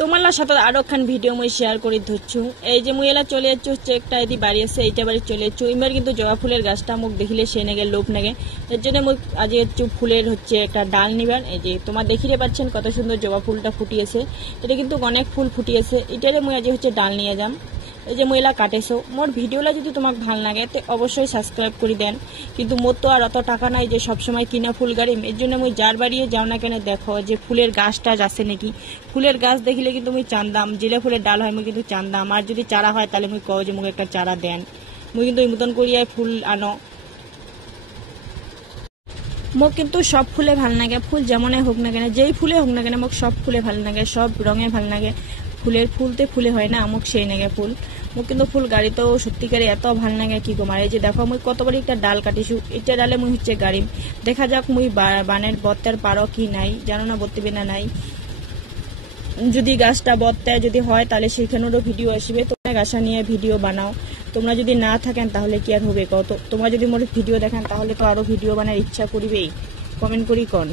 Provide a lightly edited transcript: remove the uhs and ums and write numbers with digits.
তোমার সাথে আরো খান ভিডিও মুই শেয়ার করে ধরছু। এই যে মুই এলা চলে যাচ্ছি হচ্ছে একটা এদি বাড়ি আছে, এইটা বাড়ি চলে যাচ্ছি। এবার কিন্তু জবা ফুলের গাছটা মুখ দেখিলে সে নেগে লোভ নেগে, এর জন্য মুই আজ একটু ফুলের হচ্ছে একটা ডাল নিবার। এই যে তোমার দেখিতে পাচ্ছেন কত সুন্দর জবা ফুলটা ফুটিয়েছে, এটা কিন্তু অনেক ফুল ফুটিয়েছে। এটারে মুই আজ হচ্ছে ডাল নিয়ে যাম। এই যে মহিলা কাটেছো মোর ভিডিওটা যদি তোমাক ভাল লাগে তো অবশ্যই সাবস্ক্রাইব করে দেন। কিন্তু মোর তো আর অত টাকা নাই যে সবসময় কিনা ফুল গাড়িম, এর জন্য মুই যার বাড়িয়ে যাও না কেন দেখো যে ফুলের গাছটা আছে নাকি। ফুলের গাছ দেখিলে কিন্তু মুই চান্দাম, জিলে ফুলের ডাল হয় মুই কিন্তু চান্দাম। আর যদি চারা হয় তাহলে মুই কও যে মুখ একটা চারা দেন, মুই কিন্তু এই মতন করিয়াই ফুল আনো। মোক কিন্তু সব ফুলে ভাল লাগে, ফুল যেমনই হোক না কেন, যেই ফুলে হোক না কেন মোক সব ফুলে ভাল লাগে, সব রঙে ভাল লাগে। ফুলের ফুলতে ফুলে হয় না মোক সেই নাগে ফুল। মোক কিন্তু ফুল গাড়িতেও সত্যিকারে এত ভাল লাগে কি কমার। এই যে দেখো মুই কতবার একটা ডাল কাটিছু, এটা ডালে মুই হচ্ছে গাড়িম। দেখা যাক মুই বানের বত্তার পারো কি নাই, জানো না বত্তিবে না নাই। যদি গাছটা বত্তায় যদি হয় তাহলে সেখানেরও ভিডিও আসবে। তোমরা গাছা নিয়ে ভিডিও বানাও, তোমরা যদি না থাকেন তাহলে কি আর হবে কত। তোমরা যদি মোর ভিডিও দেখেন তাহলে তো আরো ভিডিও বানার ইচ্ছা করবেই, কমেন্ট করি কন।